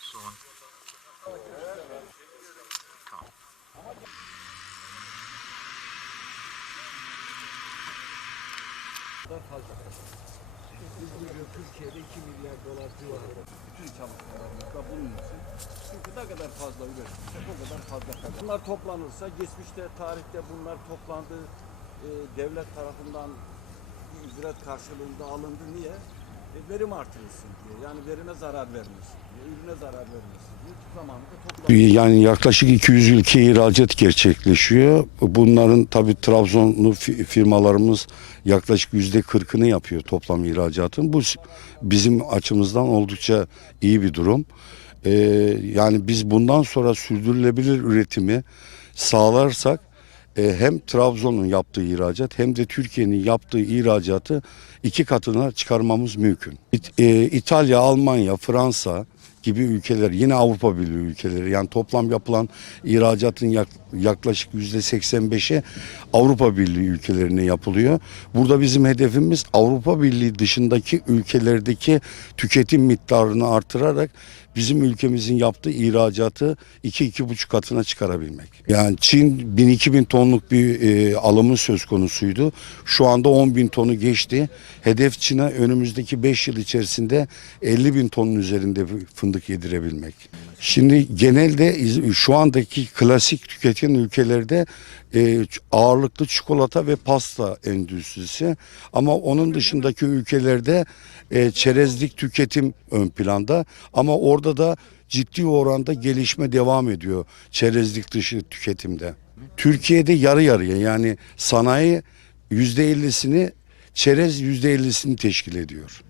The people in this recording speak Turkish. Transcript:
Soğan. Tamam. Biz bugün Türkiye'de 2 milyar dolar civarında bütün çalışmalarımızda bunun için. Çünkü ne kadar fazla üretirsek o kadar fazla kazanır. Bunlar toplanırsa geçmişte tarihte bunlar toplandı e, devlet tarafından ücret karşılığında alındı. Niye? E, verim artırılsın diye. Yani verime zarar vermesin diye, ürüne zarar vermesin diye toplandı. Yani yaklaşık 200 ülkeye ihracat gerçekleşiyor. Bunların tabi Trabzonlu fi- firmalarımız yaklaşık yüzde 40'ını yapıyor toplam ihracatın. Bu bizim açımızdan oldukça iyi bir durum. Ee, yani biz bundan sonra sürdürülebilir üretimi sağlarsak e, hem Trabzon'un yaptığı ihracat hem de Türkiye'nin yaptığı ihracatı iki katına çıkarmamız mümkün. E, İtalya, Almanya, Fransa gibi ülkeler yine Avrupa Birliği ülkeleri yani toplam yapılan ihracatın yak- yaklaşık yüzde 85'i Avrupa Birliği ülkelerine yapılıyor. Burada bizim hedefimiz Avrupa Birliği dışındaki ülkelerdeki tüketim miktarını artırarak bizim ülkemizin yaptığı ihracatı 2-2,5 katına çıkarabilmek. Yani Çin 1000-2000 tonluk bir e, alımı söz konusuydu. Şu anda 10 bin tonu geçti. Hedef Çin'e önümüzdeki 5 yıl içerisinde 50 bin tonun üzerinde fındık yedirebilmek. Şimdi genelde şu andaki klasik tüketen ülkelerde e, ağırlıklı çikolata ve pasta endüstrisi ama onun dışındaki ülkelerde e, çerezlik tüketim ön planda ama orada da ciddi oranda gelişme devam ediyor çerezlik dışı tüketimde. Türkiye'de yarı yarıya yani sanayi yüzde ellisini çerez yüzde ellisini teşkil ediyor.